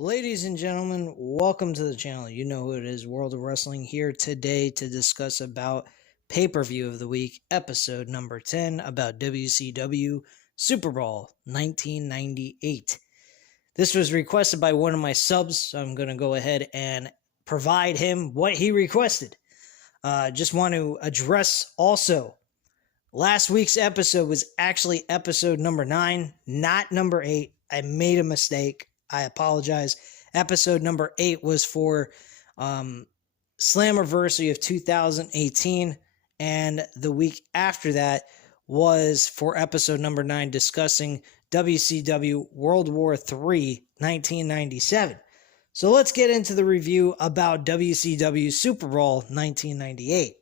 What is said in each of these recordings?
Ladies and gentlemen, welcome to the channel. You know who it is, World of Wrestling, here today to discuss about pay-per-view of the week, episode number 10, about WCW Superbrawl 1998. This was requested by one of my subs, so I'm going to go ahead and provide him what he requested. Just want to address also, last week's episode was actually episode number 9, not number 8. I made a mistake. I apologize. Episode number 8 was for Slammiversary of 2018, and the week after that was for episode number 9 discussing WCW World War III 1997. So let's get into the review about WCW Superbrawl 1998.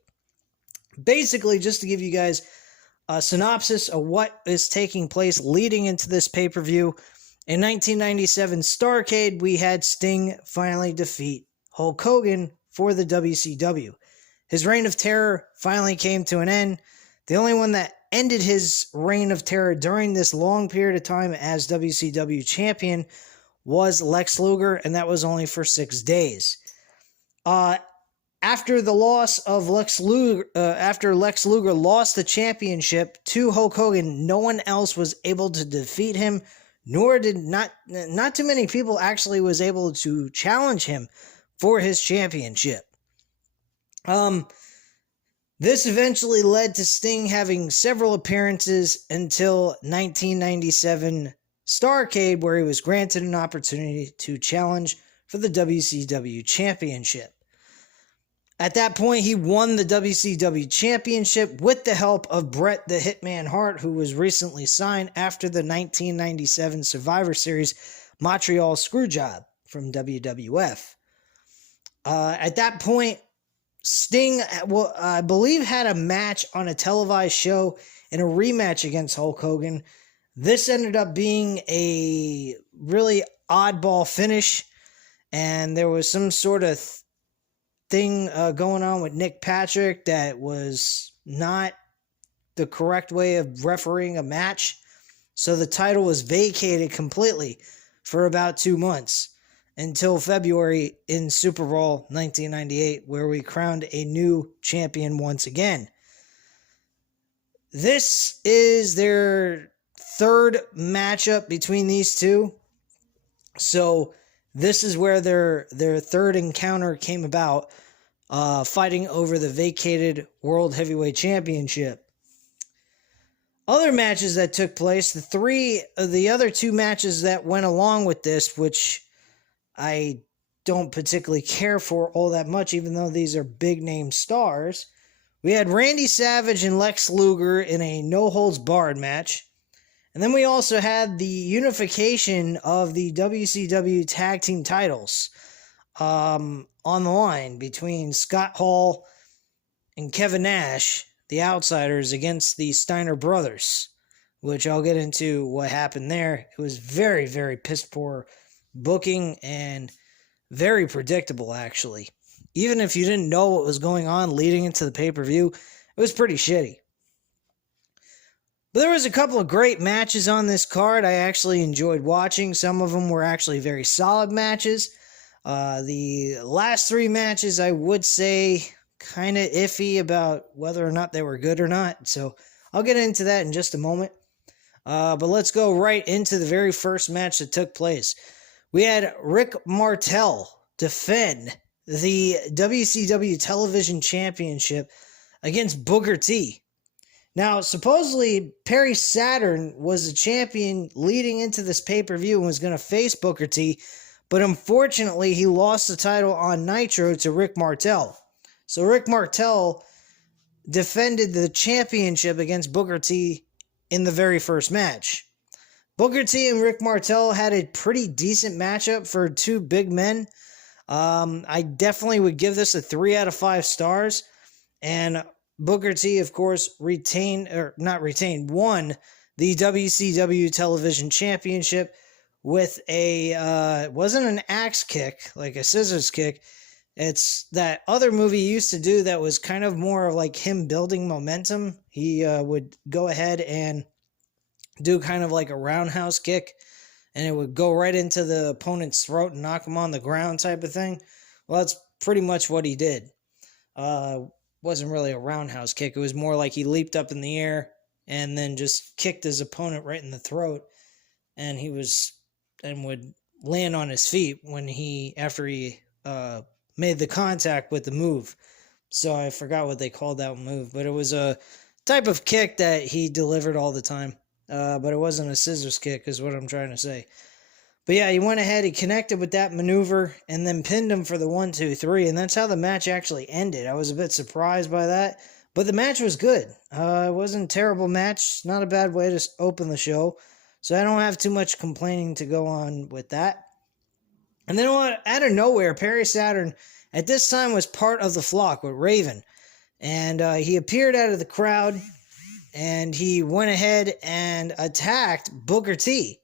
Basically, just to give you guys a synopsis of what is taking place leading into this pay-per-view. In 1997 Starrcade, we had Sting finally defeat Hulk Hogan for the WCW. His reign of terror finally came to an end. The only one that ended his reign of terror during this long period of time as WCW champion was Lex Luger, and that was only for 6 days. After the loss of Lex Luger, after Lex Luger lost the championship to Hulk Hogan, no one else was able to defeat him. Nor did not too many people actually was able to challenge him for his championship. This eventually led to Sting having several appearances until 1997 Starrcade, where he was granted an opportunity to challenge for the WCW championship. At that point, he won the WCW Championship with the help of Bret the Hitman Hart, who was recently signed after the 1997 Survivor Series Montreal Screwjob from WWF. At that point, Sting, I believe, had a match on a televised show in a rematch against Hulk Hogan. This ended up being a really oddball finish, and there was some sort of thing going on with Nick Patrick that was not the correct way of refereeing a match. So the title was vacated completely for about 2 months until February in Superbrawl 1998, where we crowned a new champion once again. This is their third matchup between these two. So this is where their third encounter came about, fighting over the vacated World Heavyweight Championship. Other matches that took place, the other two matches that went along with this, which I don't particularly care for all that much, even though these are big-name stars. We had Randy Savage and Lex Luger in a no-holds-barred match. And then we also had the unification of the WCW Tag Team Titles on the line between Scott Hall and Kevin Nash, the Outsiders, against the Steiner Brothers, which I'll get into what happened there. It was very, very piss-poor booking and very predictable, actually. Even if you didn't know what was going on leading into the pay-per-view, it was pretty shitty. But there was a couple of great matches on this card I actually enjoyed watching. Some of them were actually very solid matches. The last 3 matches, I would say, kind of iffy about whether or not they were good or not. So I'll get into that in just a moment. But let's go right into the very first match that took place. We had Rick Martel defend the WCW Television Championship against Booker T. Now, supposedly, Perry Saturn was the champion leading into this pay-per-view and was going to face Booker T, but unfortunately, he lost the title on Nitro to Rick Martel. So Rick Martel defended the championship against Booker T in the very first match. Booker T and Rick Martel had a pretty decent matchup for two big men. I definitely would give this a 3 out of 5 stars, and Booker T, of course, won the WCW Television Championship with it wasn't an axe kick, like a scissors kick. It's that other movie he used to do that was kind of more like him building momentum. He would go ahead and do kind of like a roundhouse kick and it would go right into the opponent's throat and knock him on the ground type of thing. Well, that's pretty much what he did. Wasn't really a roundhouse kick. It was more like he leaped up in the air and then just kicked his opponent right in the throat, and would land on his feet after he made the contact with the move. So I forgot what they called that move, but it was a type of kick that he delivered all the time. But it wasn't a scissors kick is what I'm trying to say. But yeah, he went ahead, he connected with that maneuver, and then pinned him for the 1, 2, 3, and that's how the match actually ended. I was a bit surprised by that, but the match was good. It wasn't a terrible match, not a bad way to open the show, so I don't have too much complaining to go on with that. And then out of nowhere, Perry Saturn, at this time, was part of the flock with Raven, and he appeared out of the crowd, and he went ahead and attacked Booker T.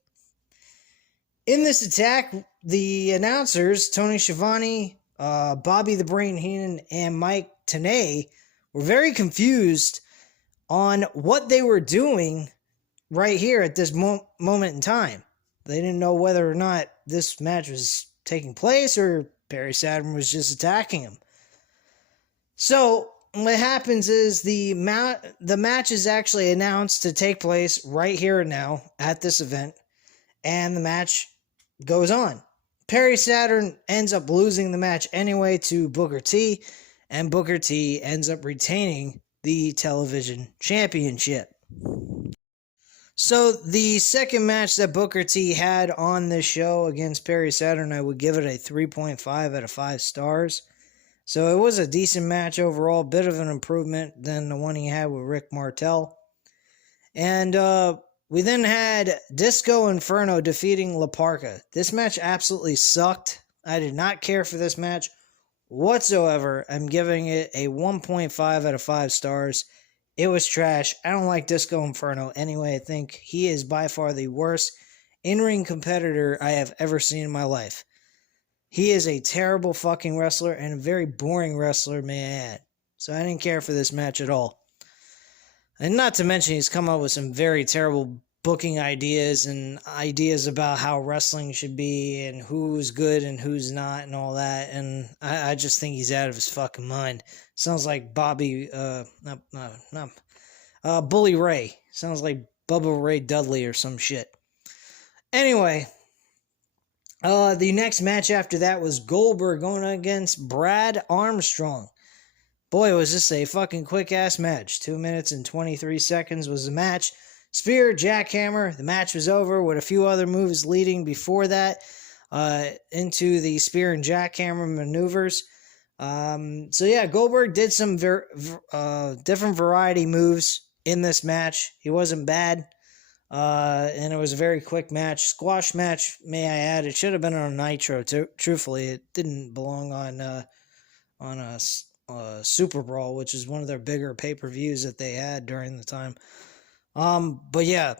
In this attack, the announcers, Tony Schiavone, Bobby the Brain Heenan, and Mike Tenay, were very confused on what they were doing right here at this moment in time. They didn't know whether or not this match was taking place or Perry Saturn was just attacking him. So what happens is the match is actually announced to take place right here and now at this event, and the match goes on. Perry Saturn ends up losing the match anyway to Booker T, and Booker T ends up retaining the television championship. So the second match that Booker T had on this show against Perry Saturn, I would give it a 3.5 out of 5 stars. So it was a decent match overall, bit of an improvement than the one he had with Rick Martel. And we then had Disco Inferno defeating Laparca. This match absolutely sucked. I did not care for this match whatsoever. I'm giving it a 1.5 out of 5 stars. It was trash. I don't like Disco Inferno anyway. I think he is by far the worst in-ring competitor I have ever seen in my life. He is a terrible fucking wrestler and a very boring wrestler, may I add. So I didn't care for this match at all. And not to mention he's come up with some very terrible booking ideas and ideas about how wrestling should be and who's good and who's not and all that. And I just think he's out of his fucking mind. Sounds like Bully Ray. Sounds like Bubba Ray Dudley or some shit. Anyway, the next match after that was Goldberg going against Brad Armstrong. Boy, was this a fucking quick-ass match. 2 minutes and 23 seconds was the match. Spear, jackhammer. The match was over with a few other moves leading before that into the spear and jackhammer maneuvers. So yeah, Goldberg did some different variety moves in this match. He wasn't bad. And it was a very quick match. Squash match, may I add. It should have been on Nitro, truthfully. It didn't belong on a Superbrawl, which is one of their bigger pay-per-views that they had during the time. But yeah,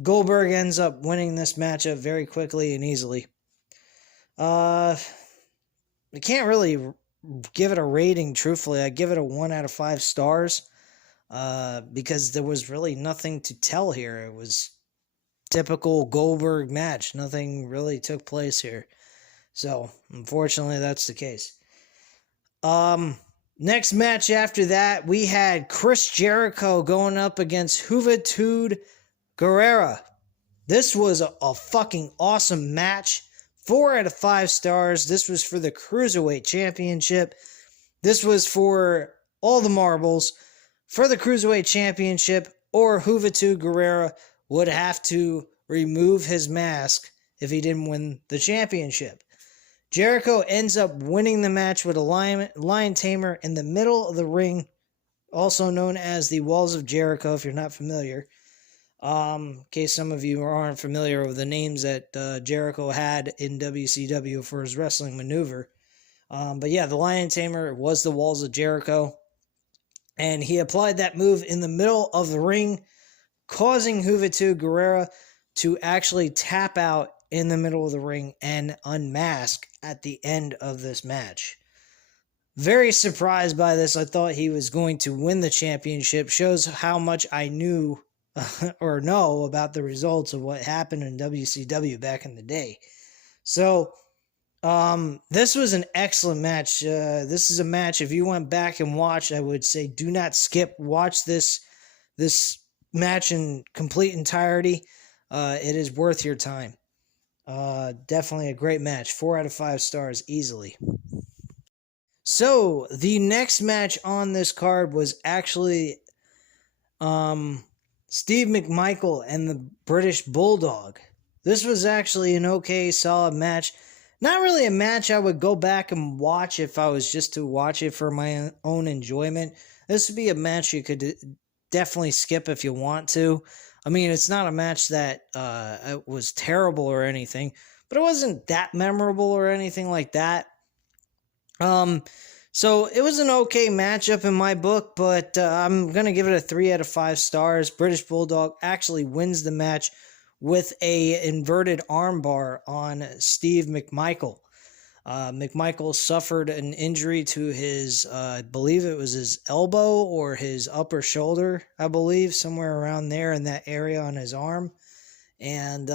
Goldberg ends up winning this matchup very quickly and easily. I can't really give it a rating, truthfully. I give it a 1 out of 5 stars, because there was really nothing to tell here. It was typical Goldberg match. Nothing really took place here. So, unfortunately, that's the case. Next match after that, we had Chris Jericho going up against Hoover Tude Guerrera. This was a fucking awesome match. 4 out of 5 stars. This was for the Cruiserweight Championship. This was for all the marbles. For the Cruiserweight Championship, or Hoover Tude Guerrera would have to remove his mask if he didn't win the championship. Jericho ends up winning the match with a lion tamer in the middle of the ring, also known as the Walls of Jericho, if you're not familiar. In case some of you aren't familiar with the names that Jericho had in WCW for his wrestling maneuver. But yeah, the lion tamer was the Walls of Jericho. And he applied that move in the middle of the ring, causing Hoover Tude Guerrera to actually tap out in the middle of the ring and unmask at the end of this match. Very surprised by this. I thought he was going to win the championship. Shows how much I knew or know about the results of what happened in WCW back in the day. So, this was an excellent match. This is a match, if you went back and watched, I would say do not skip. Watch this match in complete entirety. It is worth your time. Definitely a great match. 4 out of 5 stars easily. So, the next match on this card was actually Steve Mcmichael and the British Bulldog. This was actually an okay, solid match. Not really a match I would go back and watch if I was just to watch it for my own enjoyment. This would be a match you could definitely skip if you want to. I mean, it's not a match that it was terrible or anything, but it wasn't that memorable or anything like that. So it was an okay matchup in my book, but I'm going to give it a 3 out of 5 stars. British Bulldog actually wins the match with a inverted armbar on Steve Mcmichael. Mcmichael suffered an injury to his, I believe it was his elbow or his upper shoulder, I believe, somewhere around there in that area on his arm. And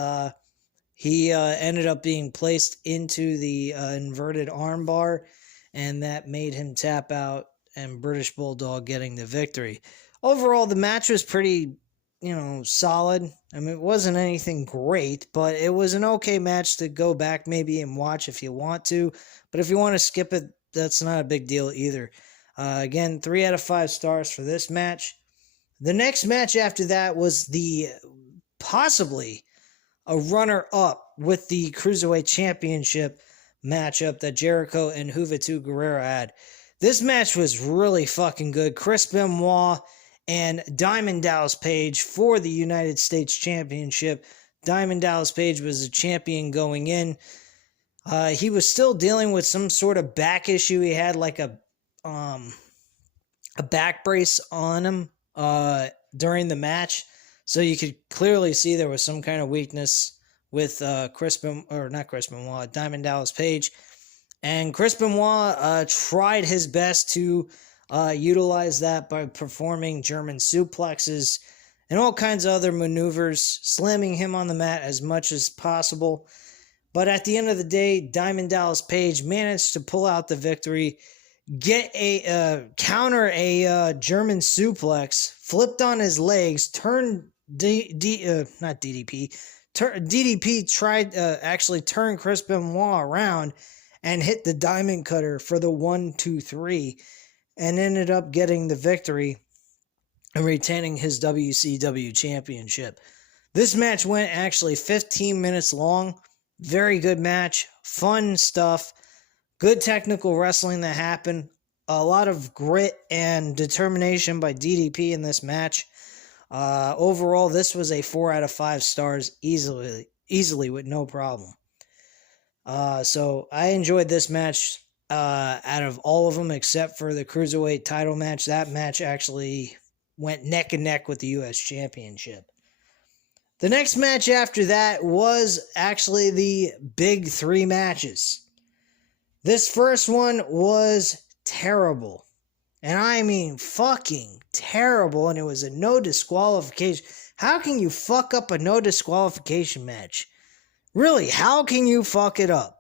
he ended up being placed into the inverted armbar, and that made him tap out and British Bulldog getting the victory. Overall, the match was pretty, solid. I mean, it wasn't anything great, but it was an okay match to go back maybe and watch if you want to. But if you want to skip it, that's not a big deal either. Again, 3 out of 5 stars for this match. The next match after that was the possibly a runner-up with the Cruiserweight Championship matchup that Jericho and Wcw Guerrera had. This match was really fucking good. Chris Benoit and Diamond Dallas Page for the United States Championship. Diamond Dallas Page was a champion going in. He was still dealing with some sort of back issue. He had like a back brace on him during the match, so you could clearly see there was some kind of weakness with Diamond Dallas Page. And Chris Benoit tried his best to utilize that by performing German suplexes and all kinds of other maneuvers, slamming him on the mat as much as possible. But at the end of the day, Diamond Dallas Page managed to pull out the victory, get counter a German suplex, flipped on his legs, turned DDP tried actually turn Chris Benoit around and hit the Diamond Cutter for the 1-2-3 and ended up getting the victory and retaining his WCW championship. This match went actually 15 minutes long. Very good match. Fun stuff. Good technical wrestling that happened. A lot of grit and determination by DDP in this match. Overall, this was a 4 out of 5 stars easily with no problem. So I enjoyed this match out of all of them except for the Cruiserweight title match. That match actually went neck and neck with the U.S. Championship. The next match after that was actually the big 3 matches. This first one was terrible. And I mean fucking terrible, and it was a no disqualification. How can you fuck up a no disqualification match? Really, how can you fuck it up?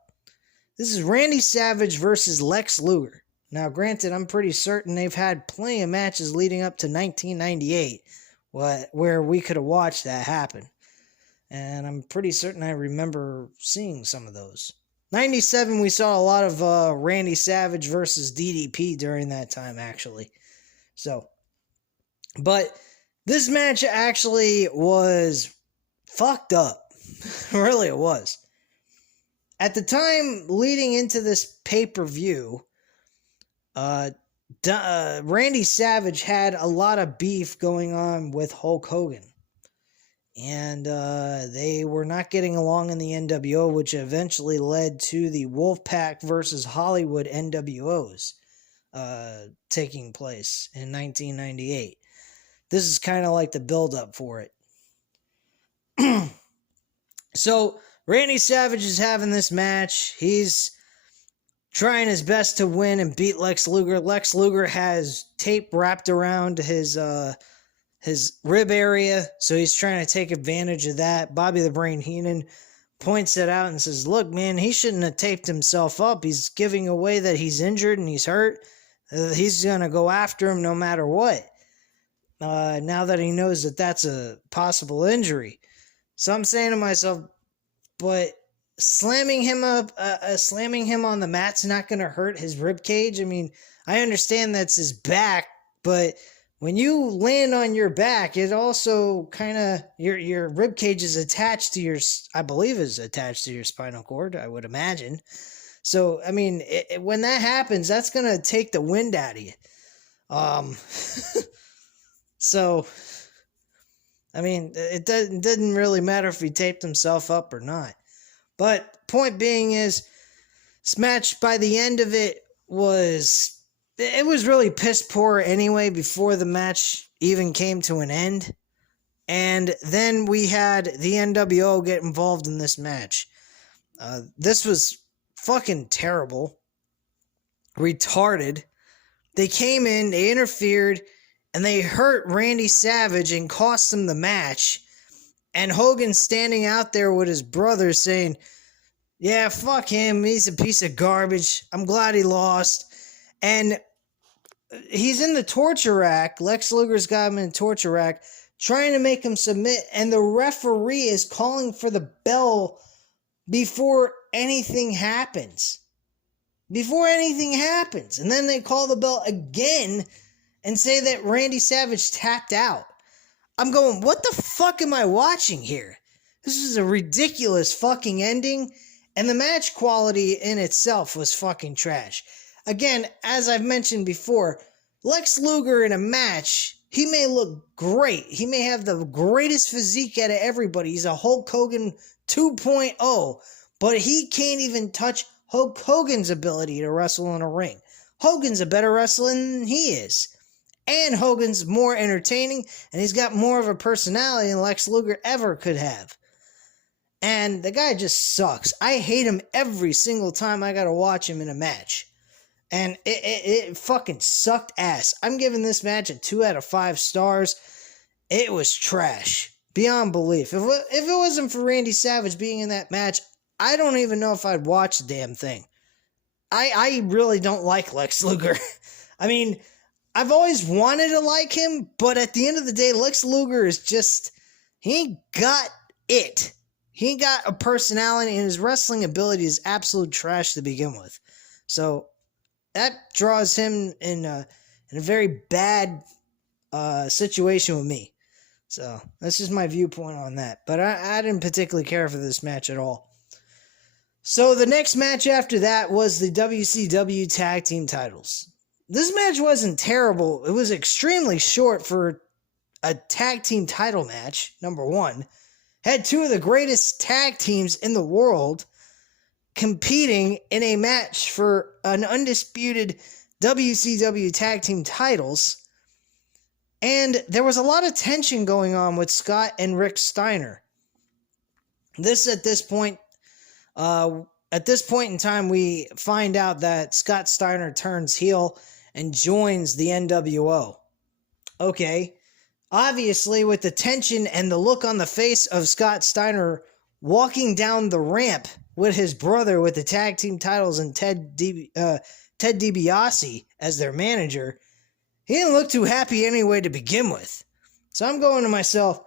This is Randy Savage versus Lex Luger. Now, granted, I'm pretty certain they've had plenty of matches leading up to 1998 where we could have watched that happen. And I'm pretty certain I remember seeing some of those. 97, we saw a lot of Randy Savage versus DDP during that time, actually. So, but this match actually was fucked up. Really, it was. At the time leading into this pay-per-view, Randy Savage had a lot of beef going on with Hulk Hogan. And they were not getting along in the NWO, which eventually led to the Wolfpack versus Hollywood NWOs taking place in 1998. This is kind of like the build-up for it. So, Randy Savage is having this match. He's trying his best to win and beat Lex Luger. Lex Luger has tape wrapped around his his rib area, so he's trying to take advantage of that. Bobby the Brain Heenan points it out and says, look, man, he shouldn't have taped himself up. He's giving away that he's injured and he's hurt. He's going to go after him no matter what. Now that he knows that that's a possible injury. So I'm saying to myself, but slamming him on the mat's not going to hurt his rib cage. I mean, I understand that's his back, but when you land on your back, it also kind of, your rib cage is attached to your, I believe is attached to your spinal cord, I would imagine. So, I mean, when that happens, that's going to take the wind out of you. So, I mean, it didn't really matter if he taped himself up or not. But point being is, this match, by the end of it, was really piss poor anyway before the match even came to an end. And then we had the NWO get involved in this match. This was fucking terrible. Retarded. They came in, they interfered, and they hurt Randy Savage and cost him the match. And Hogan standing out there with his brother saying, yeah, fuck him, he's a piece of garbage. I'm glad he lost. And he's in the torture rack. Lex Luger's got him in the torture rack, trying to make him submit, and the referee is calling for the bell before anything happens. Before anything happens. And then they call the bell again and say that Randy Savage tapped out. I'm going, what the fuck am I watching here? This is a ridiculous fucking ending, and the match quality in itself was fucking trash. Again, as I've mentioned before, Lex Luger in a match, he may look great. He may have the greatest physique out of everybody. He's a Hulk Hogan 2.0, but he can't even touch Hulk Hogan's ability to wrestle in a ring. Hogan's a better wrestler than he is. And Hogan's more entertaining, and he's got more of a personality than Lex Luger ever could have. And the guy just sucks. I hate him every single time I gotta watch him in a match. And it fucking sucked ass. I'm giving this match a 2 out of 5 stars. It was trash. Beyond belief. If it wasn't for Randy Savage being in that match, I don't even know if I'd watch the damn thing. I really don't like Lex Luger. I mean, I've always wanted to like him, but at the end of the day, Lex Luger is just, he ain't got it. He ain't got a personality, and his wrestling ability is absolute trash to begin with. So that draws him in a very bad situation with me. So that's just my viewpoint on that. But I didn't particularly care for this match at all. So the next match after that was the WCW Tag Team Titles. This match wasn't terrible. It was extremely short for a tag team title match, number one. Had two of the greatest tag teams in the world competing in a match for an undisputed WCW Tag Team Titles. And there was a lot of tension going on with Scott and Rick Steiner. At this point in time, we find out that Scott Steiner turns heel and joins the NWO. Okay. Obviously, with the tension and the look on the face of Scott Steiner walking down the ramp with his brother with the tag team titles and Ted DiBiase as their manager, he didn't look too happy anyway to begin with. So I'm going to myself,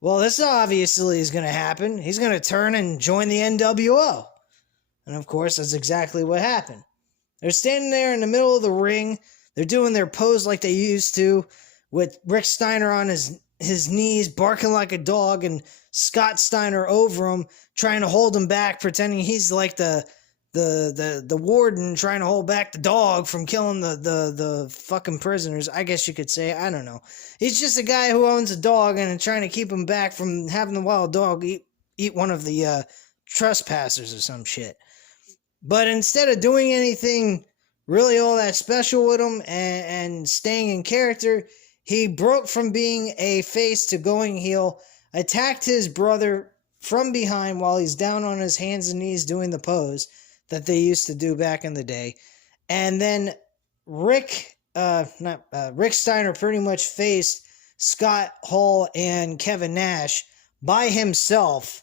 well, this obviously is going to happen. He's going to turn and join the NWO. And of course, that's exactly what happened. They're standing there in the middle of the ring. They're doing their pose like they used to, with Rick Steiner on his knees, barking like a dog, and Scott Steiner over him, trying to hold him back, pretending he's like the warden trying to hold back the dog from killing the fucking prisoners, I guess you could say. I don't know. He's just a guy who owns a dog and trying to keep him back from having the wild dog eat one of the trespassers or some shit. But instead of doing anything really all that special with him and staying in character, he broke from being a face to going heel, attacked his brother from behind while he's down on his hands and knees doing the pose that they used to do back in the day. And then Rick Steiner pretty much faced Scott Hall and Kevin Nash by himself,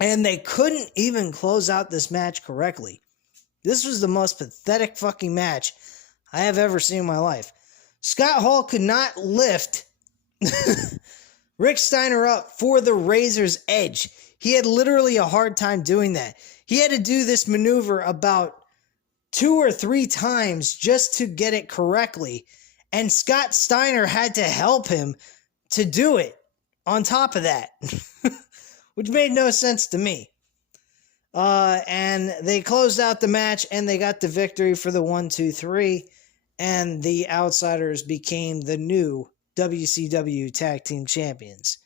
and they couldn't even close out this match correctly. This was the most pathetic fucking match I have ever seen in my life. Scott Hall could not lift Rick Steiner up for the Razor's Edge. He had literally a hard time doing that. He had to do this maneuver about 2 or 3 times just to get it correctly. And Scott Steiner had to help him to do it on top of that. Which made no sense to me. And they closed out the match and they got the victory for the 1, 2, 3. And the Outsiders became the new WCW Tag Team Champions.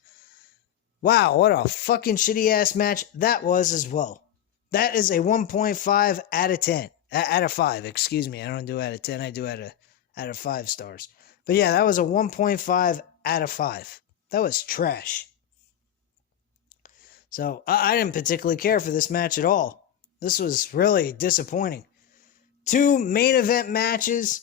Wow, what a fucking shitty ass match that was as well. That is a 1.5 out of 10. Out of 5, excuse me. I don't do out of 10, I do out of 5 stars. But yeah, that was a 1.5 out of 5. That was trash. So, I didn't particularly care for this match at all. This was really disappointing. 2 main event matches.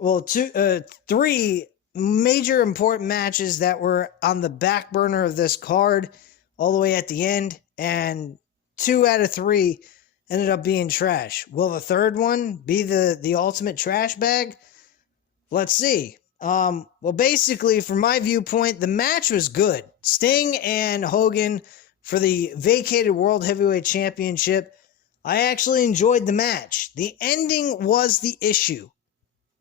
Well, 3 major important matches that were on the back burner of this card all the way at the end. And 2 out of 3 ended up being trash. Will the third one be the ultimate trash bag? Let's see. Well, basically, from my viewpoint, the match was good. Sting and Hogan for the vacated World Heavyweight Championship. I actually enjoyed the match. The ending was the issue.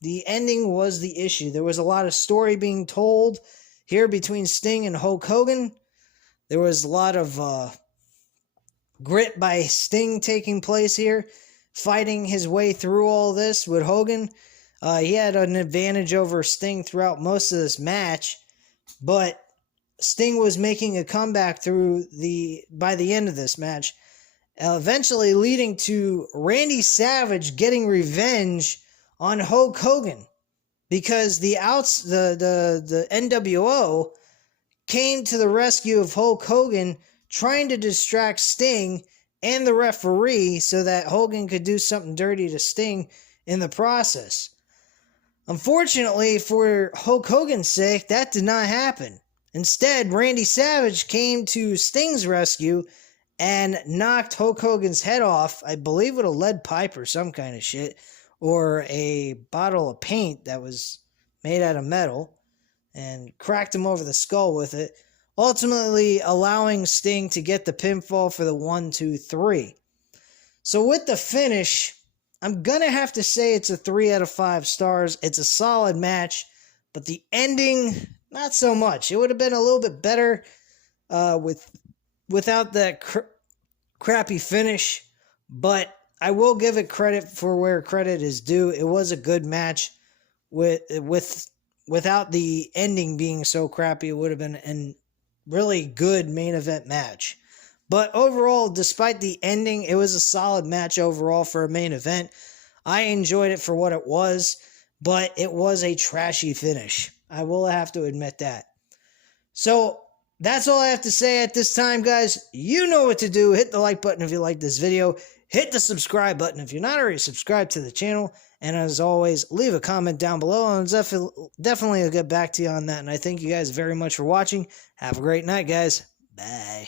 There was a lot of story being told here between Sting and Hulk Hogan. There was a lot of grit by Sting taking place here, fighting his way through all this with Hogan. He had an advantage over Sting throughout most of this match, but Sting was making a comeback by the end of this match, eventually leading to Randy Savage getting revenge on Hulk Hogan because the NWO came to the rescue of Hulk Hogan, trying to distract Sting and the referee so that Hogan could do something dirty to Sting in the process. Unfortunately, for Hulk Hogan's sake, that did not happen. Instead, Randy Savage came to Sting's rescue and knocked Hulk Hogan's head off, I believe with a lead pipe or some kind of shit, or a bottle of paint that was made out of metal, and cracked him over the skull with it, ultimately allowing Sting to get the pinfall for the 1, 2, 3. So with the finish, I'm going to have to say it's a 3 out of 5 stars. It's a solid match, but the ending, not so much. It would have been a little bit better without that crappy finish, but I will give it credit for where credit is due. It was a good match. Without the ending being so crappy, it would have been a really good main event match. But overall, despite the ending, it was a solid match overall for a main event. I enjoyed it for what it was, but it was a trashy finish. I will have to admit that. So, that's all I have to say at this time, guys. You know what to do. Hit the like button if you like this video. Hit the subscribe button if you're not already subscribed to the channel. And as always, leave a comment down below. And definitely I'll get back to you on that. And I thank you guys very much for watching. Have a great night, guys. Bye.